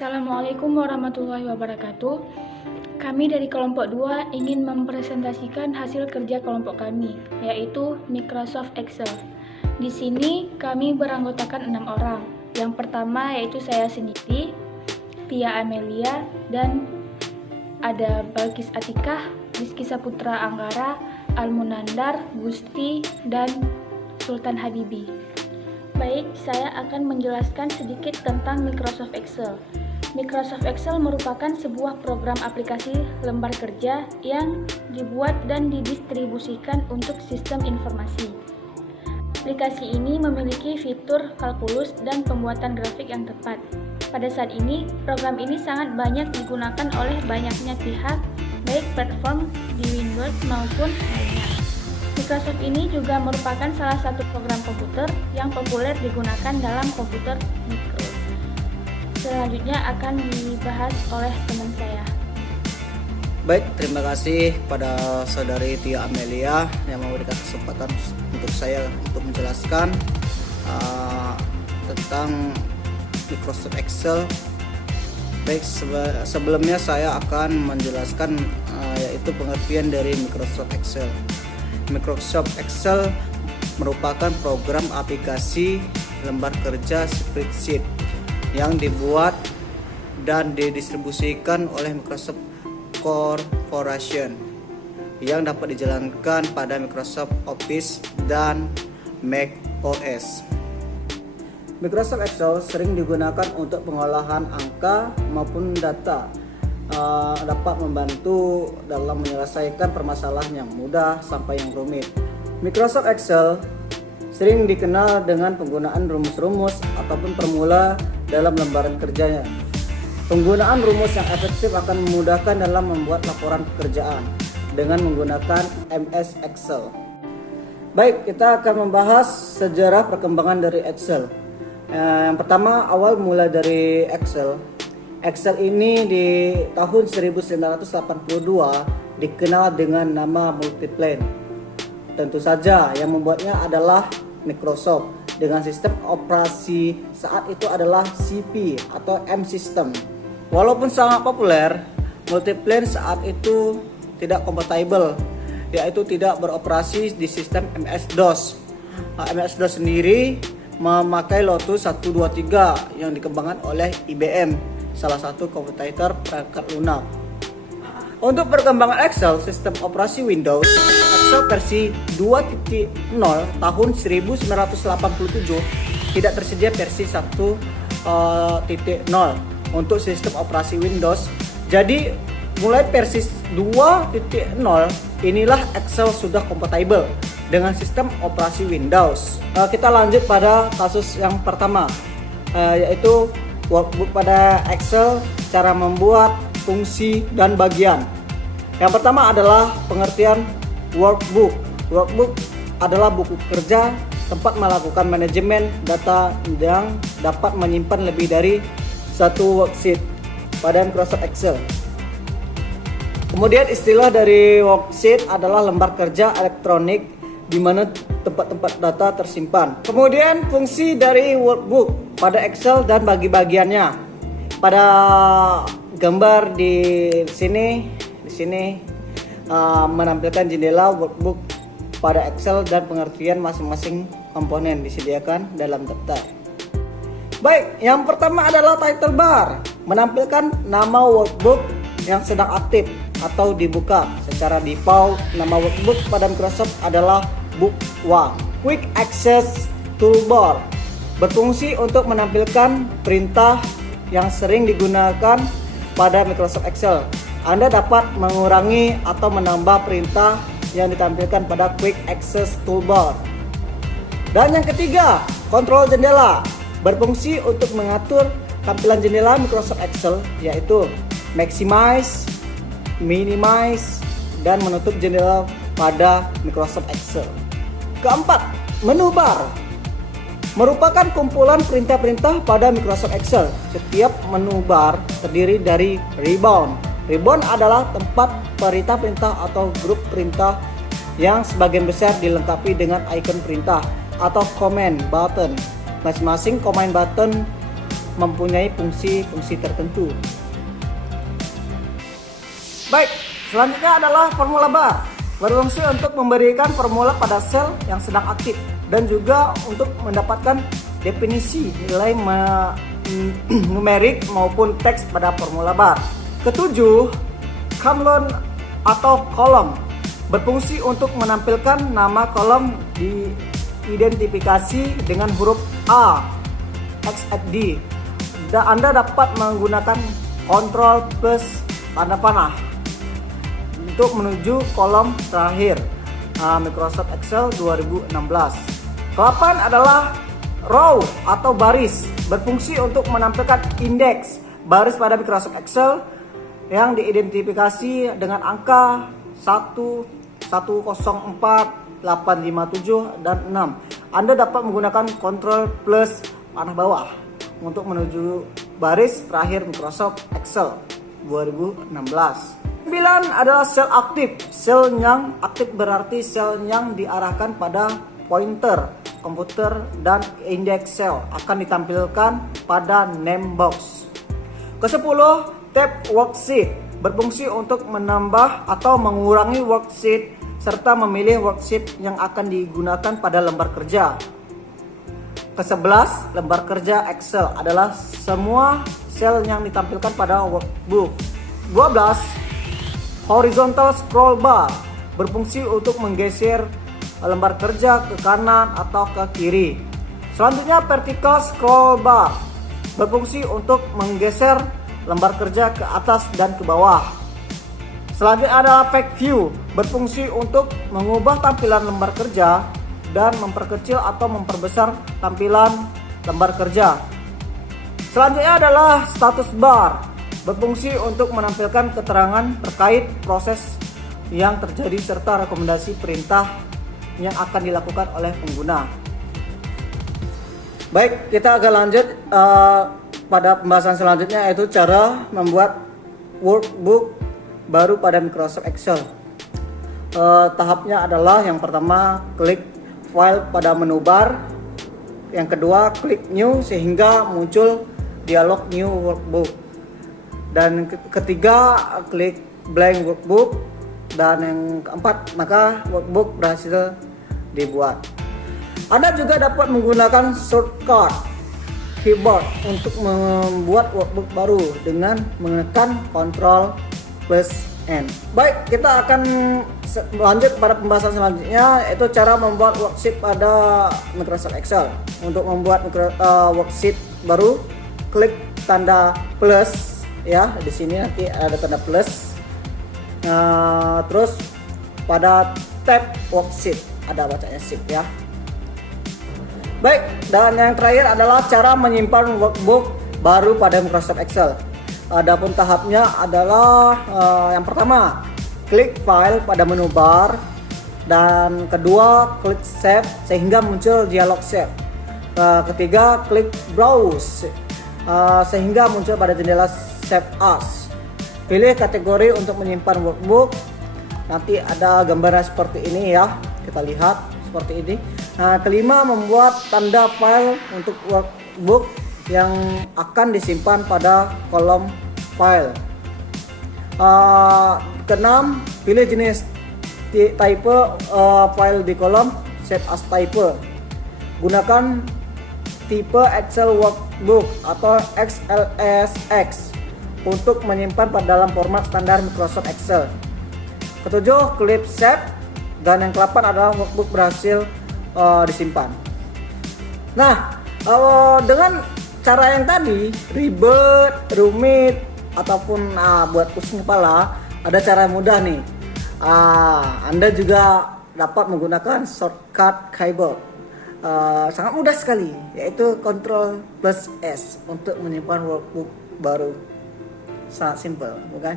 Assalamualaikum warahmatullahi wabarakatuh. Kami dari kelompok 2 ingin mempresentasikan hasil kerja kelompok kami, yaitu Microsoft Excel. Di sini kami beranggotakan 6 orang. Yang pertama yaitu saya sendiri, Tia Amelia, dan ada Balkis Atikah, Rizky Saputra Anggara, Almunandar, Gusti, dan Sultan Habibi. Baik, saya akan menjelaskan sedikit tentang Microsoft Excel. Microsoft Excel merupakan sebuah program aplikasi lembar kerja yang dibuat dan didistribusikan untuk sistem informasi. Aplikasi ini memiliki fitur kalkulus dan pembuatan grafik yang tepat. Pada saat ini, program ini sangat banyak digunakan oleh banyaknya pihak, baik platform di Windows maupun lainnya. Microsoft ini juga merupakan salah satu program komputer yang populer digunakan dalam komputer mikro. Selanjutnya akan dibahas oleh teman saya. Baik, terima kasih kepada saudari Tia Amelia yang memberikan kesempatan untuk saya untuk menjelaskan tentang Microsoft Excel. Baik, sebelumnya saya akan menjelaskan yaitu pengertian dari Microsoft Excel. Microsoft Excel merupakan program aplikasi lembar kerja spreadsheet yang dibuat dan didistribusikan oleh Microsoft Corporation yang dapat dijalankan pada Microsoft Office dan Mac OS. Microsoft Excel sering digunakan untuk pengolahan angka maupun data, dapat membantu dalam menyelesaikan permasalahan yang mudah sampai yang rumit. Microsoft Excel sering dikenal dengan penggunaan rumus-rumus ataupun formula dalam lembaran kerjanya. Penggunaan rumus yang efektif akan memudahkan dalam membuat laporan pekerjaan dengan menggunakan MS Excel. Baik, kita akan membahas sejarah perkembangan dari Excel. Yang pertama, awal mula dari Excel. Excel ini di tahun 1982 dikenal dengan nama Multiplane. Tentu saja yang membuatnya adalah Microsoft dengan sistem operasi saat itu adalah CP atau M System. Walaupun sangat populer, Multiplane saat itu tidak compatible, yaitu tidak beroperasi di sistem MS-DOS. MS-DOS sendiri memakai Lotus 123 yang dikembangkan oleh IBM, salah satu kompetitor perangkat lunak. Untuk perkembangan Excel sistem operasi Windows, Excel versi 2.0 tahun 1987 tidak tersedia versi 1.0 untuk sistem operasi Windows. Jadi mulai versi 2.0 inilah Excel sudah kompatibel dengan sistem operasi Windows. Kita lanjut pada kasus yang pertama, yaitu workbook pada Excel, cara membuat, fungsi, dan bagian. Yang pertama adalah pengertian workbook. Workbook adalah buku kerja, tempat melakukan manajemen data yang dapat menyimpan lebih dari satu worksheet pada Microsoft Excel. Kemudian istilah dari worksheet adalah lembar kerja elektronik di mana tempat-tempat data tersimpan. Kemudian fungsi dari workbook pada Excel dan bagi-bagiannya. Pada gambar di sini menampilkan jendela workbook pada Excel dan pengertian masing-masing komponen disediakan dalam daftar. Baik, yang pertama adalah title bar, menampilkan nama workbook yang sedang aktif atau dibuka. Secara default, nama workbook pada Microsoft adalah Book 1. Quick Access Toolbar berfungsi untuk menampilkan perintah yang sering digunakan pada Microsoft Excel. Anda dapat mengurangi atau menambah perintah yang ditampilkan pada Quick Access Toolbar. Dan yang ketiga, kontrol jendela berfungsi untuk mengatur tampilan jendela Microsoft Excel, yaitu maximize, minimize, dan menutup jendela pada Microsoft Excel. Keempat, menu bar merupakan kumpulan perintah-perintah pada Microsoft Excel. Setiap menu bar terdiri dari ribbon. Ribbon adalah tempat perintah-perintah atau grup perintah yang sebagian besar dilengkapi dengan ikon perintah atau command button. Masing-masing command button mempunyai fungsi-fungsi tertentu. Baik, selanjutnya adalah formula bar. Berfungsi untuk memberikan formula pada sel yang sedang aktif dan juga untuk mendapatkan definisi nilai numerik maupun teks pada formula bar. Ketujuh, column atau kolom. Berfungsi untuk menampilkan nama kolom diidentifikasi dengan huruf A, X, D. Anda dapat menggunakan Ctrl plus tanda panah untuk menuju kolom terakhir. Microsoft Excel 2016. Ke-8 adalah row atau baris. Berfungsi untuk menampilkan indeks baris pada Microsoft Excel yang diidentifikasi dengan angka 1, 104, 857, dan 6. Anda dapat menggunakan Ctrl plus panah bawah untuk menuju baris terakhir Microsoft Excel 2016. 9 adalah sel aktif. Sel yang aktif berarti sel yang diarahkan pada pointer komputer dan indeks sel akan ditampilkan pada name box. Ke-10, tab worksheet. Berfungsi untuk menambah atau mengurangi worksheet serta memilih worksheet yang akan digunakan pada lembar kerja. Ke-11, lembar kerja Excel adalah semua sel yang ditampilkan pada workbook. 12, horizontal scroll bar. Berfungsi untuk menggeser lembar kerja ke kanan atau ke kiri. Selanjutnya, vertical scroll bar. Berfungsi untuk menggeser lembar kerja ke atas dan ke bawah. Selanjutnya adalah Fact View, berfungsi untuk mengubah tampilan lembar kerja dan memperkecil atau memperbesar tampilan lembar kerja. Selanjutnya adalah Status Bar, berfungsi untuk menampilkan keterangan terkait proses yang terjadi serta rekomendasi perintah yang akan dilakukan oleh pengguna. Baik, kita akan lanjut pada pembahasan selanjutnya, yaitu cara membuat workbook baru pada Microsoft Excel. Tahapnya adalah yang pertama, klik file pada menu bar. Yang kedua, klik new sehingga muncul dialog new workbook. Dan ketiga, klik blank workbook. Dan yang keempat, maka workbook berhasil dibuat. Anda juga dapat menggunakan shortcut keyboard untuk membuat workbook baru dengan menekan Ctrl plus N. Baik, kita akan lanjut pada pembahasan selanjutnya, yaitu cara membuat worksheet pada Microsoft Excel. Untuk membuat worksheet baru, klik tanda plus ya, di sini nanti ada tanda plus. Terus pada tab worksheet ada bacanya sheet ya. Baik, dan yang terakhir adalah cara menyimpan workbook baru pada Microsoft Excel. Adapun tahapnya adalah yang pertama, klik file pada menu bar, dan kedua, klik save sehingga muncul dialog save. Ketiga, klik browse sehingga muncul pada jendela save as. Pilih kategori untuk menyimpan workbook. Nanti ada gambarnya seperti ini ya, kita lihat seperti ini. Kelima, membuat tanda file untuk workbook yang akan disimpan pada kolom file. Keenam, pilih jenis type file di kolom save as type. Gunakan tipe Excel workbook atau XLSX untuk menyimpan pada dalam format standar Microsoft Excel. Ketujuh, klik save. Dan yang ke-8 adalah workbook berhasil disimpan. Nah, dengan cara yang tadi ribet, rumit, ataupun buat pusing kepala, ada cara mudah nih. Anda juga dapat menggunakan shortcut keyboard. Sangat mudah sekali, yaitu Ctrl plus S untuk menyimpan workbook baru. Sangat simpel, bukan?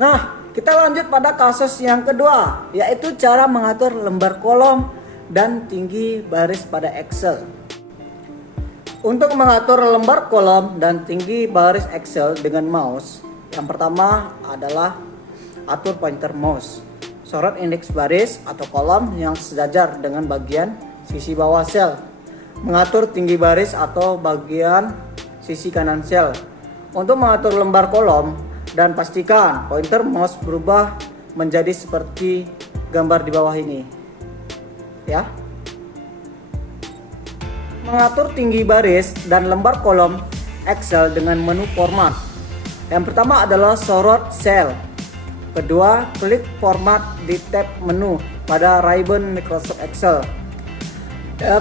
Nah, kita lanjut pada kasus yang kedua, yaitu cara mengatur lembar kolom dan tinggi baris pada Excel. Untuk mengatur lembar kolom dan tinggi baris Excel dengan mouse, yang pertama adalah atur pointer mouse. Sorot indeks baris atau kolom yang sejajar dengan bagian sisi bawah sel. Mengatur tinggi baris atau bagian sisi kanan sel. Untuk mengatur lembar kolom dan pastikan pointer mouse berubah menjadi seperti gambar di bawah ini. Ya. Mengatur tinggi baris dan lembar kolom Excel dengan menu format. Yang pertama adalah sort cell. Kedua, klik format di tab menu pada ribbon Microsoft Excel.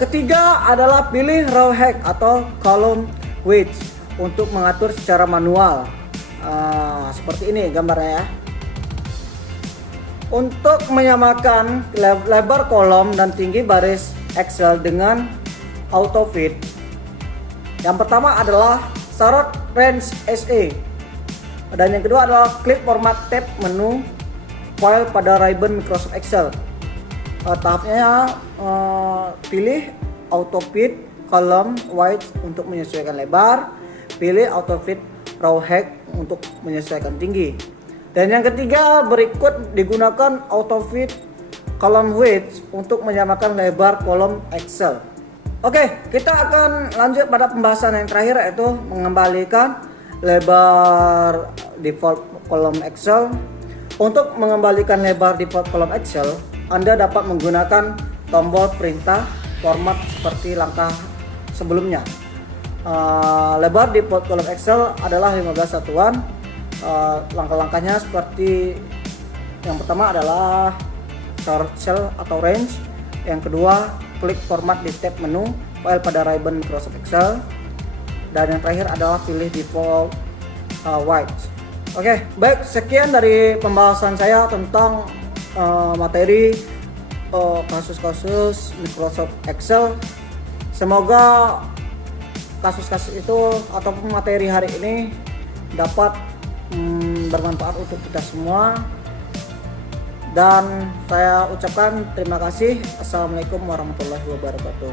Ketiga adalah pilih row height atau column width untuk mengatur secara manual. Seperti ini gambarnya ya. Untuk menyamakan lebar kolom dan tinggi baris Excel dengan auto fit, yang pertama adalah sort range SE, dan yang kedua adalah klik format tab menu file pada ribbon Microsoft Excel. Tahapnya pilih auto fit column width untuk menyesuaikan lebar, pilih auto fit row height untuk menyesuaikan tinggi, dan yang ketiga berikut digunakan auto fit column width untuk menyamakan lebar kolom Excel. Oke, kita akan lanjut pada pembahasan yang terakhir, yaitu mengembalikan lebar default kolom Excel. Untuk mengembalikan lebar default kolom Excel, Anda dapat menggunakan tombol perintah format seperti langkah sebelumnya. Lebar default kolom Excel adalah 15 satuan. Langkah-langkahnya seperti yang pertama adalah sort cell atau range. Yang kedua, klik format di tab menu file pada ribbon Microsoft Excel. Dan yang terakhir adalah pilih default width. Oke, baik, sekian dari pembahasan saya tentang materi kasus-kasus Microsoft Excel. Semoga kasus-kasus itu ataupun materi hari ini dapat bermanfaat untuk kita semua. Dan saya ucapkan terima kasih. Assalamualaikum warahmatullahi wabarakatuh.